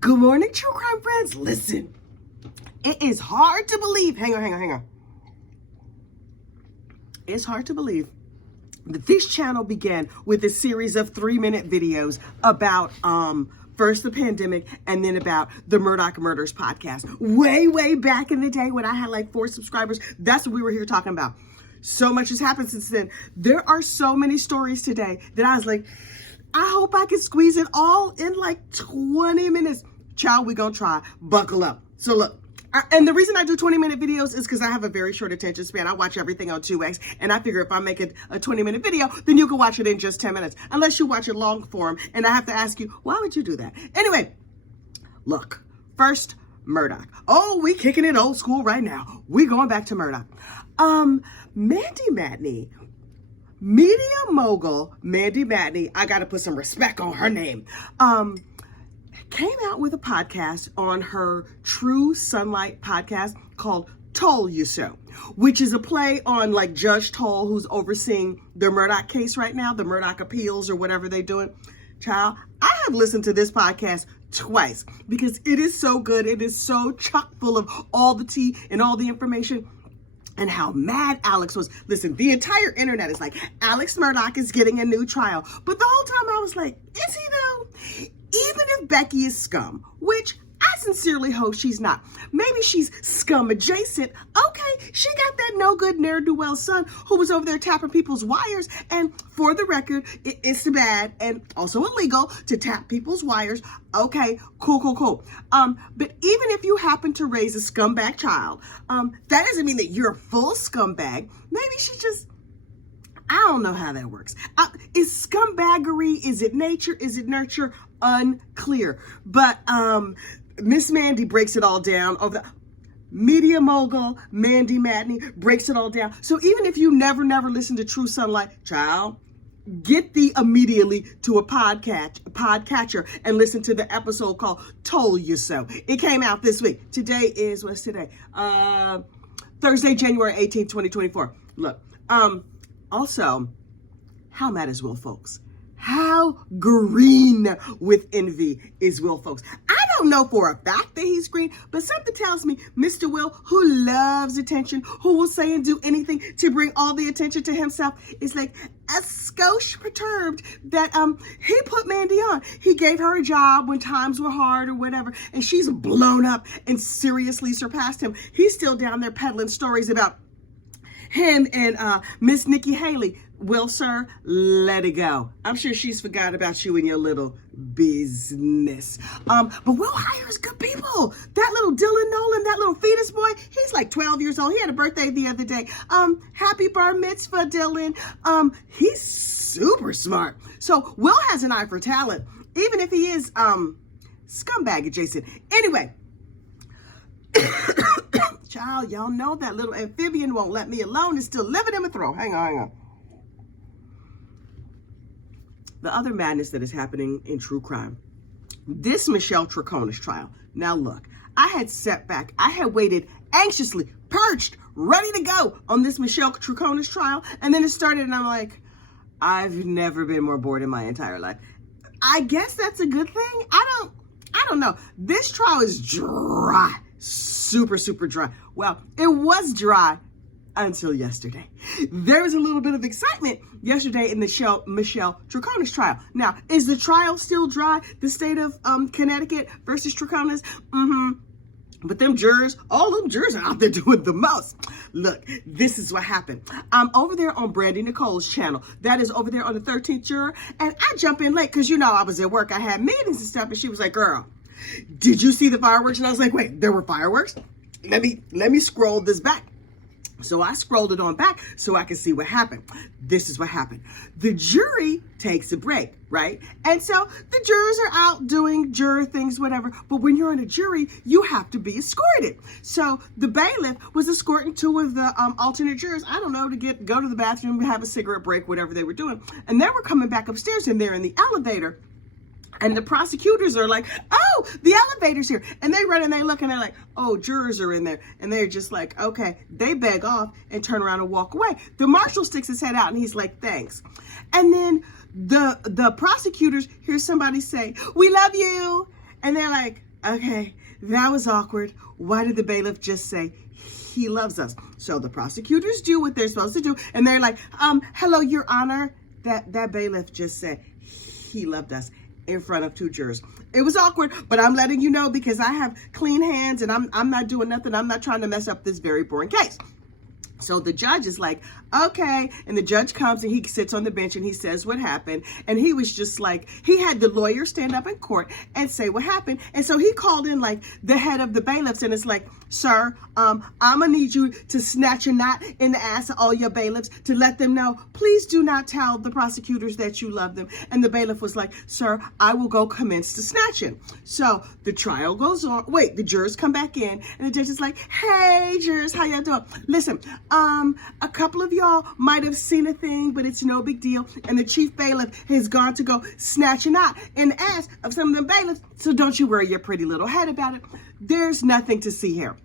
Good morning, true crime friends. Listen, it is hard to believe. Hang on. It's hard to believe that this channel began with a series of 3-minute videos about first the pandemic and then about the Murdaugh Murders podcast. Way back in the day when I had like 4 subscribers, that's what we were here talking about. So much has happened since then. There are so many stories today that I was like, I hope I can squeeze it all in like 20 minutes. Child, we gonna try. Buckle up. So look, and the reason I do 20-minute videos is because I have a very short attention span. I watch everything on 2x, and I figure if I make it a 20-minute video, then you can watch it in just 10 minutes, unless you watch it long form, and I have to ask you, why would you do that? Anyway, look, first, Murdaugh. Oh, we kicking it old school right now. We going back to Murdaugh. Mandy Matney, media mogul Mandy Matney, I gotta put some respect on her name, came out with a podcast on her True Sunlight podcast called Told You So, which is a play on like Judge Toll, who's overseeing the Murdaugh case right now, the Murdaugh appeals or whatever they're doing. Child, I have listened to this podcast twice because it is so good. It is so chock full of all the tea and all the information. And how mad Alex was. Listen, the entire internet is like, Alex Murdaugh is getting a new trial. But the whole time I was like, is he though? Even if Becky is scum, which I sincerely hope she's not. Maybe she's scum adjacent. Okay, she got that no good ne'er-do-well son who was over there tapping people's wires. And for the record, it's bad and also illegal to tap people's wires. Okay, cool. But even if you happen to raise a scumbag child, that doesn't mean that you're a full scumbag. Maybe she just, I don't know how that works. Is scumbaggery, is it nature, is it nurture? Unclear. But Miss Mandy breaks it all down over the media mogul Mandy Matney breaks it all down. So even if you never listen to True Sunlight, child, get thee immediately to a podcatcher and listen to the episode called Told You So. It came out this week. Today is, what's today? Thursday, January 18th, 2024. Look, also, how mad is Will Folks? How green with envy is Will Folks? I don't know for a fact that he's green, but something tells me Mr. Will, who loves attention, who will say and do anything to bring all the attention to himself, is like a skosh perturbed that he put Mandy on. He gave her a job when times were hard or whatever, and she's blown up and seriously surpassed him. He's still down there peddling stories about him and Miss Nikki Haley. Will, sir, let it go. I'm sure she's forgot about you and your little business. But Will hires good people. That little Dylan Nolan, that little fetus boy, he's like 12 years old. He had a birthday the other day. Happy bar mitzvah, Dylan. He's super smart. So Will has an eye for talent, even if he is scumbag adjacent. Anyway, child, y'all know that little amphibian won't let me alone. It's still living in my throat. Hang on. The other madness that is happening in true crime. This Michelle Triconis trial. Now look, I had sat back. I had waited anxiously, perched, ready to go on this Michelle Triconis trial. And then it started and I'm like, I've never been more bored in my entire life. I guess that's a good thing. I don't know. This trial is dry, super dry. Well, it was dry until yesterday. There was a little bit of excitement yesterday in the Michelle Triconis trial. Now, is the trial still dry? The state of Connecticut versus Triconis? But them jurors, all them jurors are out there doing the most. Look, this is what happened. I'm over there on Brandy Nicole's channel. That is over there on the 13th Juror. And I jump in late because, you know, I was at work. I had meetings and stuff. And she was like, girl, did you see the fireworks? And I was like, wait, there were fireworks? Let me scroll this back. So I scrolled it on back so I could see what happened. This is what happened. The jury takes a break, right? And so the jurors are out doing juror things, whatever. But when you're on a jury, you have to be escorted. So the bailiff was escorting 2 of the alternate jurors, I don't know, to go to the bathroom, have a cigarette break, whatever they were doing. And they were coming back upstairs and they're in the elevator. And the prosecutors are like, oh, the elevator's here. And they run and they look and they're like, oh, jurors are in there. And they're just like, okay. They beg off and turn around and walk away. The marshal sticks his head out and he's like, thanks. And then the prosecutors hear somebody say, we love you. And they're like, Okay, that was awkward. Why did the bailiff just say he loves us? So the prosecutors do what they're supposed to do, and they're like, hello, Your Honor. That bailiff just said he loved us in front of two jurors. It was awkward, but I'm letting you know because I have clean hands and I'm not doing nothing. I'm not trying to mess up this very boring case. So the judge is like, okay. And the judge comes and he sits on the bench and he says what happened. And he was just like, he had the lawyer stand up in court and say what happened. And so he called in like the head of the bailiffs and it's like, sir, I'm gonna need you to snatch a knot in the ass of all your bailiffs to let them know, please do not tell the prosecutors that you love them. And the bailiff was like, sir, I will go commence the snatching. So the trial goes on. Wait, the jurors come back in and the judge is like, hey, jurors, how y'all doing? Listen, a couple of y'all might have seen a thing, but it's no big deal. And the chief bailiff has gone to go snatch a knot in the ass of some of them bailiffs. So don't you worry your pretty little head about it. There's nothing to see here.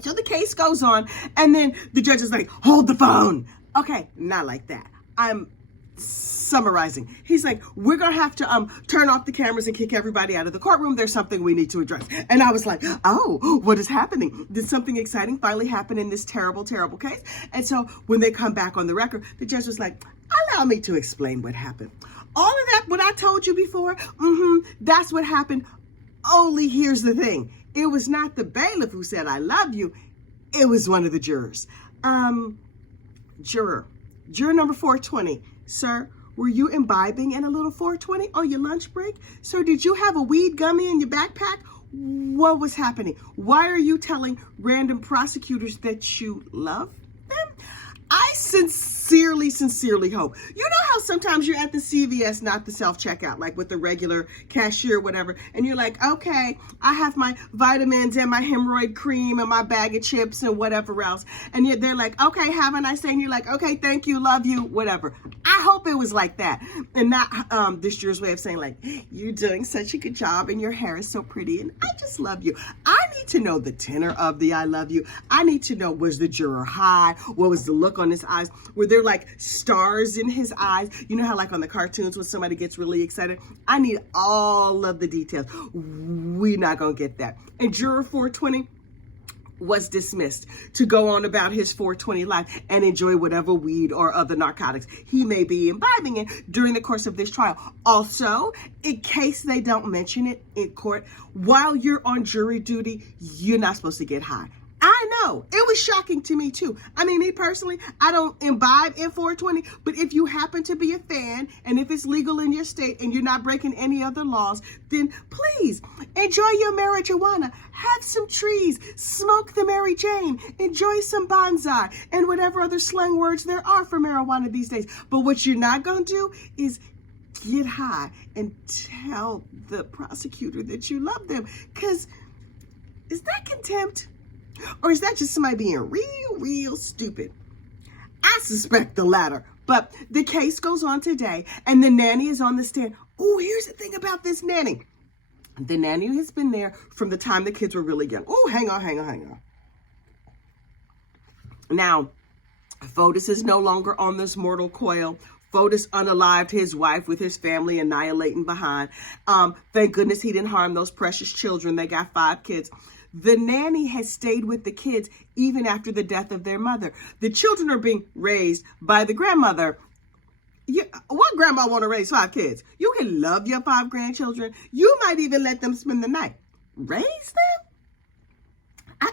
So the case goes on, and then the judge is like, hold the phone. Okay, not like that. I'm summarizing. He's like, we're going to have to turn off the cameras and kick everybody out of the courtroom. There's something we need to address. And I was like, oh, what is happening? Did something exciting finally happen in this terrible, terrible case? And so when they come back on the record, the judge was like, allow me to explain what happened. All of that, what I told you before, that's what happened. Only here's the thing. It was not the bailiff who said, I love you. It was one of the jurors. Juror number 420. Sir, were you imbibing in a little 420 on your lunch break? Sir, did you have a weed gummy in your backpack? What was happening? Why are you telling random prosecutors that you love them? I sincerely hope. You know how sometimes you're at the CVS, not the self-checkout, like with the regular cashier or whatever, and you're like, okay, I have my vitamins and my hemorrhoid cream and my bag of chips and whatever else. And yet they're like, okay, have a nice day. And you're like, okay, thank you, love you, whatever. I hope it was like that. And not this juror's way of saying like, you're doing such a good job and your hair is so pretty and I just love you. I need to know the tenor of the I love you. I need to know, was the juror high? What was the look on his eyes? Were there like stars in his eyes? You know how like on the cartoons when somebody gets really excited? I need all of the details. We're not gonna get that. And juror 420 was dismissed to go on about his 420 life and enjoy whatever weed or other narcotics he may be imbibing in during the course of this trial. Also, in case they don't mention it in court, while you're on jury duty, you're not supposed to get high. I know, it was shocking to me too. I mean, me personally, I don't imbibe in 420, but if you happen to be a fan and if it's legal in your state and you're not breaking any other laws, then please enjoy your marijuana, have some trees, smoke the Mary Jane, enjoy some bonsai and whatever other slang words there are for marijuana these days. But what you're not gonna do is get high and tell the prosecutor that you love them, because is that contempt? Or is that just somebody being real stupid? I suspect the latter. But the case goes on today, and the nanny is on the stand. Oh, here's the thing about this nanny. The nanny has been there from the time the kids were really young. Oh, hang on. Now, Fotis is no longer on this mortal coil. Fotis unalived his wife with his family annihilating behind. Thank goodness he didn't harm those precious children. They got 5 kids. The nanny has stayed with the kids even after the death of their mother. The children are being raised by the grandmother. What grandma want to raise 5 kids? You can love your 5 grandchildren. You might even let them spend the night. Raise them?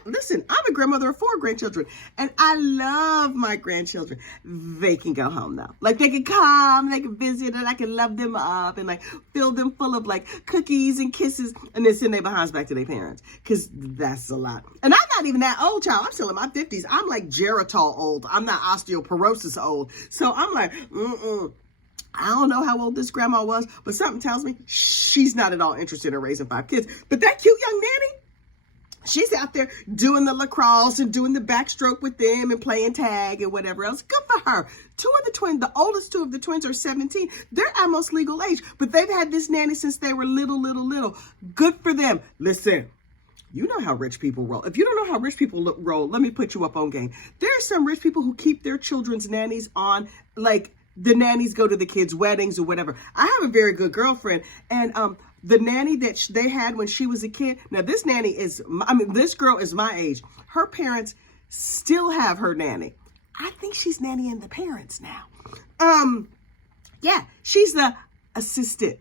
Listen, I'm a grandmother of 4 grandchildren, and I love my grandchildren. They can go home now. Like, they can come, they can visit, and I can love them up and, like, fill them full of, like, cookies and kisses, and then send their behinds back to their parents, because that's a lot. And I'm not even that old, child. I'm still in my 50s. I'm, like, geritol old. I'm not osteoporosis old. So I'm like, I don't know how old this grandma was, but something tells me she's not at all interested in raising 5 kids. But that cute young nanny, she's out there doing the lacrosse and doing the backstroke with them and playing tag and whatever else. Good for her. 2 of the twins, the oldest 2 of the twins are 17. They're almost legal age, but they've had this nanny since they were little. Good for them. Listen, you know how rich people roll. If you don't know how rich people roll, let me put you up on game. There are some rich people who keep their children's nannies on, like, the nannies go to the kids' weddings or whatever. I have a very good girlfriend, and the nanny that they had when she was a kid. Now, this nanny is, this girl is my age. Her parents still have her nanny. I think she's nannying the parents now. Yeah, she's the assistant.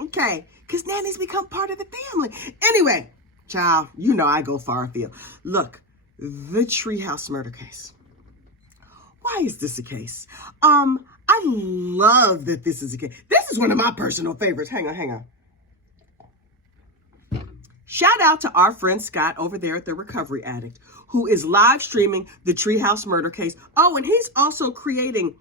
Okay, because nannies become part of the family. Anyway, child, you know I go far afield. Look, the Treehouse murder case. Why is this a case? I love that this is a case. This is one of my personal favorites. Hang on. Shout out to our friend Scott over there at The Recovery Addict, who is live streaming the Treehouse murder case. Oh, and he's also creating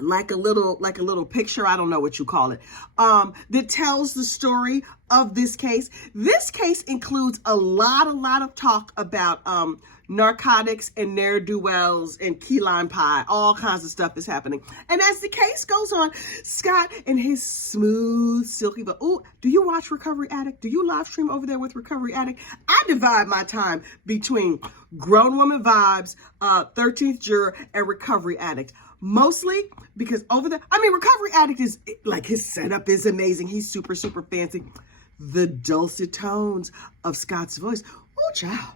like a little picture, I don't know what you call it, that tells the story of this case. This case includes a lot of talk about narcotics and ne'er-do-wells and key lime pie. All kinds of stuff is happening. And as the case goes on, Scott and his smooth, silky, but do you watch Recovery Addict? Do you live stream over there with Recovery Addict? I divide my time between Grown Woman Vibes, 13th Juror, and Recovery Addict. Mostly because over there, Recovery Addict is like, his setup is amazing. He's super fancy. The dulcet tones of Scott's voice, oh child,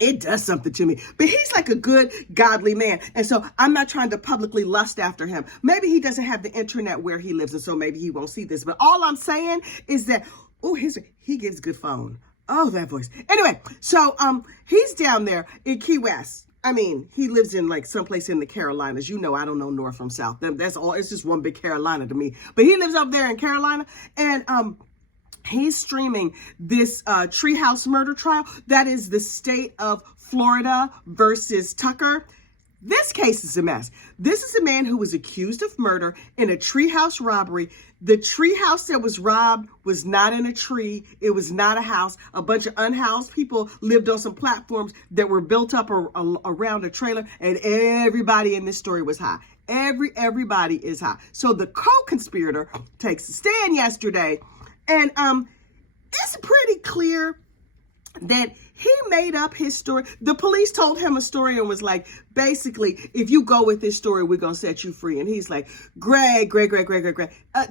it does something to me. But he's like a good, godly man. And so I'm not trying to publicly lust after him. Maybe he doesn't have the internet where he lives, and so maybe he won't see this. But all I'm saying is that, he gives good phone. Oh, that voice. Anyway, so he's down there in Key West. He lives in like someplace in the Carolinas. You know, I don't know north from south. That's all. It's just one big Carolina to me. But he lives up there in Carolina, and he's streaming this Treehouse murder trial. That is the state of Florida versus Tucker. This case is a mess. This is a man who was accused of murder in a treehouse robbery. The treehouse that was robbed was not in a tree. It was not a house. A bunch of unhoused people lived on some platforms that were built up around a trailer, and everybody in this story was high. Everybody is high. So the co-conspirator takes a stand yesterday, and it's pretty clear that he made up his story. The police told him a story and was like, basically, if you go with this story, we're going to set you free. And he's like, Greg,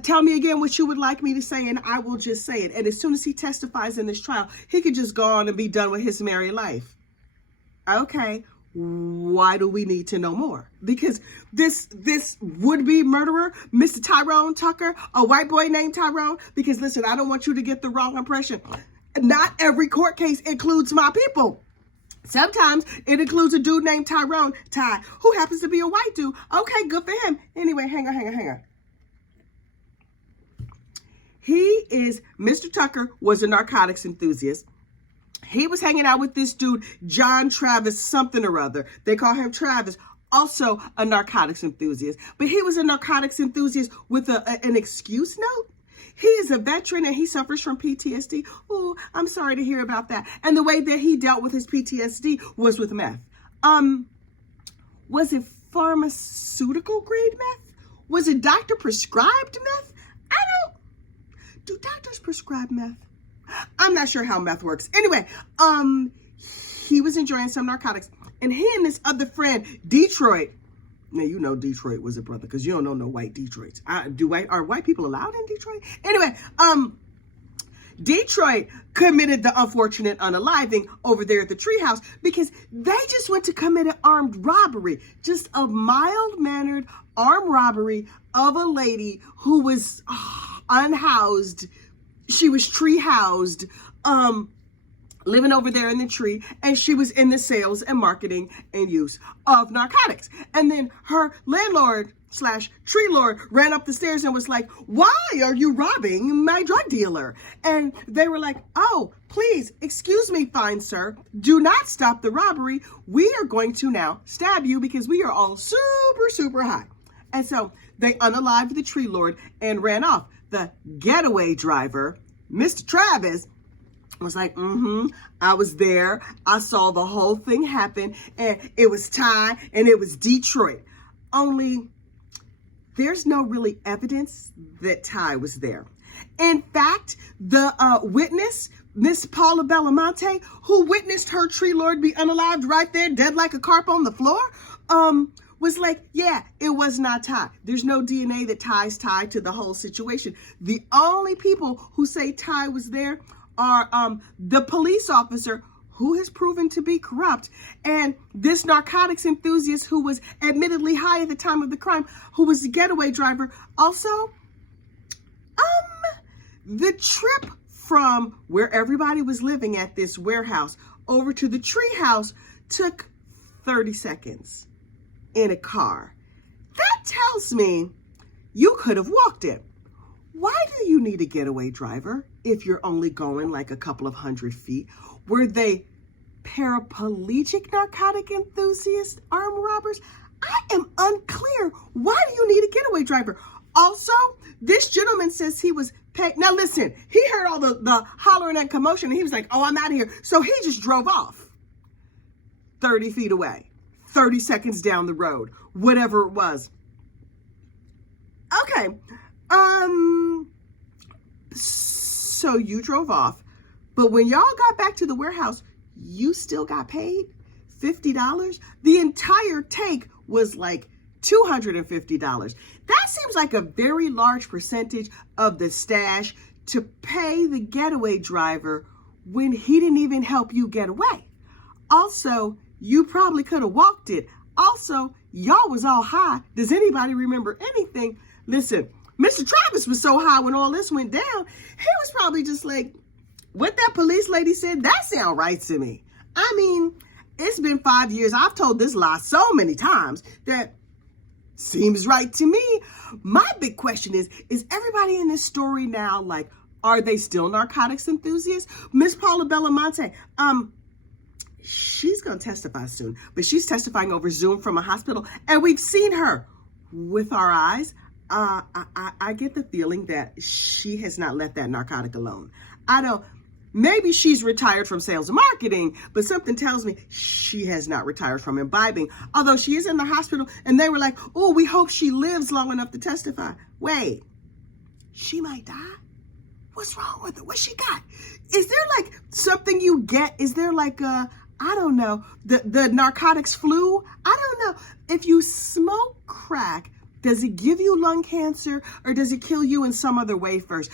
tell me again what you would like me to say, and I will just say it. And as soon as he testifies in this trial, he could just go on and be done with his merry life. Okay, why do we need to know more? Because this would-be murderer, Mr. Tyrone Tucker, a white boy named Tyrone, because listen, I don't want you to get the wrong impression. Not every court case includes my people. Sometimes it includes a dude named Tyrone, Ty, who happens to be a white dude. Okay, good for him. Anyway, hang on. Mr. Tucker was a narcotics enthusiast. He was hanging out with this dude, John Travis something or other. They call him Travis, also a narcotics enthusiast. But he was a narcotics enthusiast with an excuse note. He is a veteran and he suffers from PTSD. Oh, I'm sorry to hear about that. And the way that he dealt with his PTSD was with meth. Was it pharmaceutical grade meth? Was it doctor prescribed meth? Do doctors prescribe meth? I'm not sure how meth works. Anyway, he was enjoying some narcotics, and he and this other friend, Detroit. Now, you know Detroit was a brother, because you don't know no white Detroits. Are white people allowed in Detroit? Anyway, Detroit committed the unfortunate unaliving over there at the Treehouse because they just went to commit an armed robbery. Just a mild-mannered armed robbery of a lady who was unhoused. She was tree-housed, living over there in the tree, and she was in the sales and marketing and use of narcotics. And then her landlord/tree lord ran up the stairs and was like, "Why are you robbing my drug dealer?" And they were like, "Oh, please, excuse me, fine sir. Do not stop the robbery. We are going to now stab you because we are all super high." And so they unalived the tree lord and ran off. The getaway driver, Mr. Travis, was like, I was there. I saw the whole thing happen, and it was Ty and it was Detroit. Only there's no really evidence that Ty was there. In fact, the witness, Miss Paula Belamonte, who witnessed her tree lord be unalived right there, dead like a carp on the floor, was like, yeah, it was not Ty. There's no DNA that ties Ty to the whole situation. The only people who say Ty was there are the police officer who has proven to be corrupt, and this narcotics enthusiast who was admittedly high at the time of the crime, who was the getaway driver. Also, the trip from where everybody was living at this warehouse over to the Treehouse took 30 seconds in a car. That tells me you could have walked it. Why do you need a getaway driver if you're only going like a couple of 100 feet? Were they paraplegic narcotic enthusiast armed robbers? I am unclear. Why do you need a getaway driver? Also, this gentleman says he was paid. Now listen, he heard all the hollering and commotion and he was like, oh, I'm out of here. So he just drove off 30 feet away, 30 seconds down the road, whatever it was. Okay. So you drove off, but when y'all got back to the warehouse, you still got paid $50? The entire take was like $250. That seems like a very large percentage of the stash to pay the getaway driver when he didn't even help you get away. Also, you probably could have walked it. Also, y'all was all high. Does anybody remember anything? Listen, Mr. Travis was so high when all this went down, he was probably just like, what that police lady said, that sound right to me. I mean, it's been 5 years. I've told this lie so many times that seems right to me. My big question is everybody in this story now, like, are they still narcotics enthusiasts? Miss Paula Belamonte, she's going to testify soon, but she's testifying over Zoom from a hospital, and we've seen her with our eyes. I get the feeling that she has not let that narcotic alone. Maybe she's retired from sales and marketing, but something tells me she has not retired from imbibing. Although she is in the hospital and they were like, oh, we hope she lives long enough to testify. Wait, she might die? What's wrong with her? What she got? Is there like something you get? Is there like I don't know, the narcotics flu? I don't know. If you smoke crack, does it give you lung cancer or does it kill you in some other way first?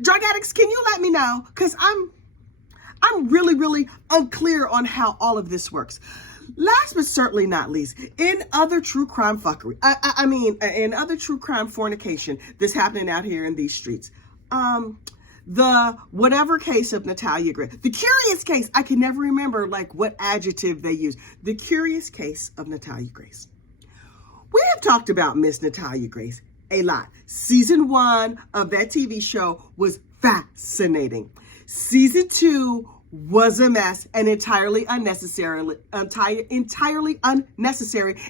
Drug addicts, can you let me know? Because I'm really, really unclear on how all of this works. Last but certainly not least, in other true crime fuckery, in other true crime fornication that's happening out here in these streets, the whatever case of Natalia Grace, the curious case, I can never remember like what adjective they use, the curious case of Natalia Grace. We have talked about Miss Natalia Grace a lot. Season 1 of that TV show was fascinating. Season 2 was a mess and entirely unnecessary.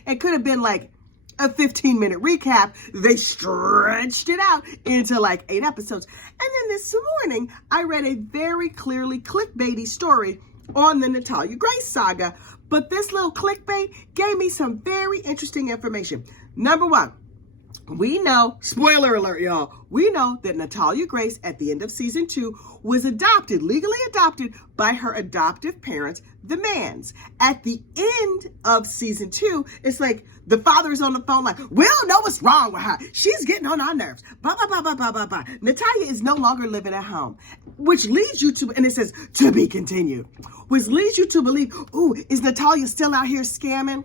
It could have been like a 15-minute recap. They stretched it out into like 8 episodes. And then this morning, I read a very clearly clickbaity story on the Natalia Grace saga. But this little clickbait gave me some very interesting information. Number 1, we know, spoiler alert, y'all, we know that Natalia Grace at the end of season 2 was adopted, legally adopted by her adoptive parents, the Mans. At the end of season 2, it's like the father is on the phone like, we don't know what's wrong with her. She's getting on our nerves. Blah, blah, blah, blah, blah, blah, blah. Natalia is no longer living at home, which leads you to, and it says, to be continued, which leads you to believe, ooh, is Natalia still out here scamming?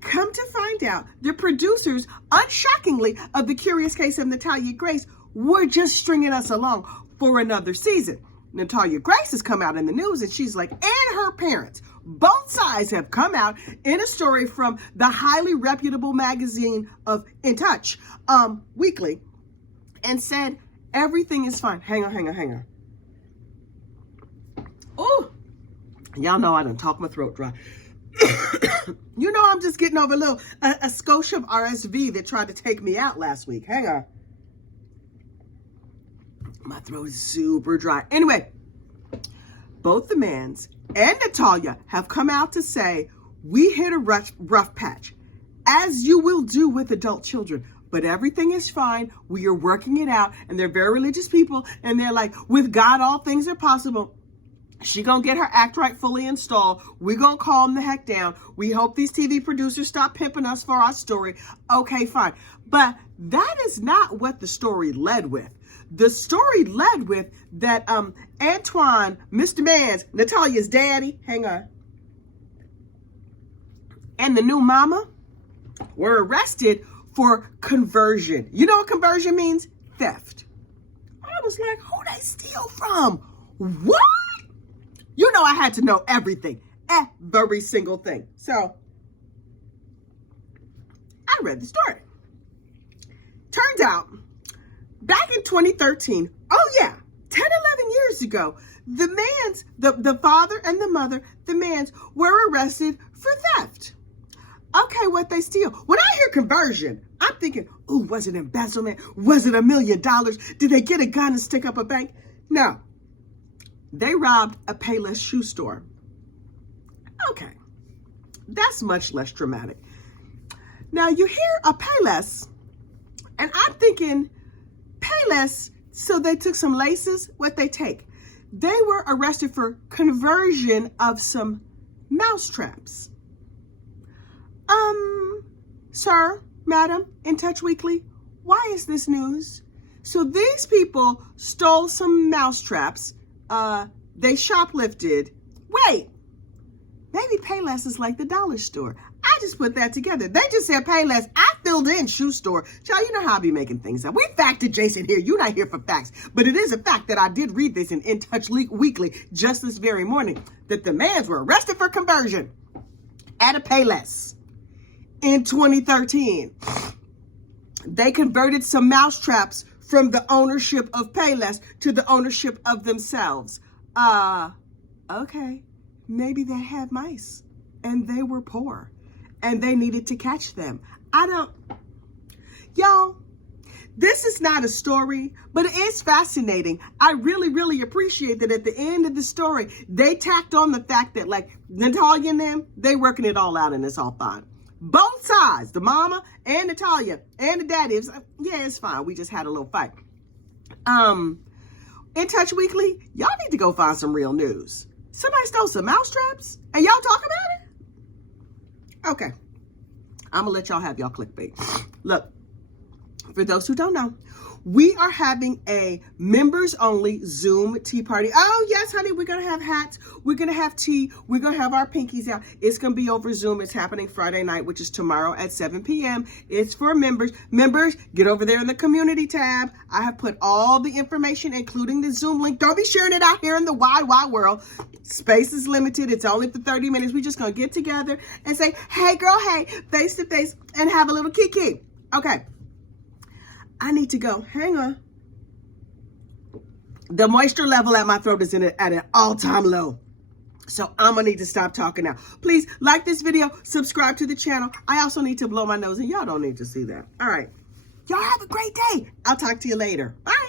Come to find out, the producers, unshockingly, of The Curious Case of Natalia Grace were just stringing us along for another season. Natalia Grace has come out in the news and she's like, and her parents, both sides have come out in a story from the highly reputable magazine of In Touch Weekly and said, everything is fine. Hang on. Oh, y'all know I done talk my throat dry. You know, I'm just getting over a skosh of RSV that tried to take me out last week. Hang on. My throat is super dry. Anyway, both the Mans and Natalia have come out to say, we hit a rough patch, as you will do with adult children. But everything is fine. We are working it out. And they're very religious people. And they're like, with God, all things are possible. She gonna get her act right fully installed. We gonna calm the heck down. We hope these TV producers stop pimping us for our story. Okay, fine. But that is not what the story led with. The story led with that Antoine, Mr. Mans, Natalia's daddy, hang on, and the new mama were arrested for conversion. You know what conversion means? Theft. I was like, who they steal from? What? You know I had to know everything. Every single thing. So, I read the story. Turns out, back in 2013, oh yeah, 10, 11 years ago, the father and the mother, the Mans, were arrested for theft. Okay, what they steal? When I hear conversion, I'm thinking, ooh, was it embezzlement? Was it $1 million? Did they get a gun and stick up a bank? No. They robbed a Payless shoe store. Okay, that's much less dramatic. Now you hear a Payless, and I'm thinking, Payless, so they took some laces? What they take? They were arrested for conversion of some mousetraps. Sir, madam, In Touch Weekly, why is this news? So these people stole some mousetraps. They shoplifted. Wait, maybe Payless is like the dollar store. I just put that together. They just said Payless. I filled in shoe store. Child, you know how I be making things up. We fact adjacent here. You're not here for facts. But it is a fact that I did read this in Touch Weekly just this very morning, that the Mans were arrested for conversion at a Payless in 2013. They converted some mousetraps from the ownership of Payless to the ownership of themselves. Okay, maybe they had mice and they were poor and they needed to catch them. Y'all, this is not a story, but it is fascinating. I really, really appreciate that at the end of the story, they tacked on the fact that, like, Natalia and them, they working it all out and it's all fine. Both sides, the mama and Natalia and the daddy, yeah, it's fine. We just had a little fight. In Touch Weekly, y'all need to go find some real news. Somebody stole some mousetraps and y'all talk about it? Okay. I'm going to let y'all have y'all clickbait. Look, for those who don't know, we are having a members-only Zoom tea party. Oh, yes, honey, we're going to have hats. We're going to have tea. We're going to have our pinkies out. It's going to be over Zoom. It's happening Friday night, which is tomorrow at 7 p.m. It's for members. Members, get over there in the community tab. I have put all the information, including the Zoom link. Don't be sharing it out here in the wide, wide world. Space is limited. It's only for 30 minutes. We're just going to get together and say, hey, girl, hey, face to face, and have a little kiki. Okay. I need to go. Hang on. The moisture level at my throat is at an all-time low. So I'm going to need to stop talking now. Please like this video. Subscribe to the channel. I also need to blow my nose, and y'all don't need to see that. All right. Y'all have a great day. I'll talk to you later. Bye.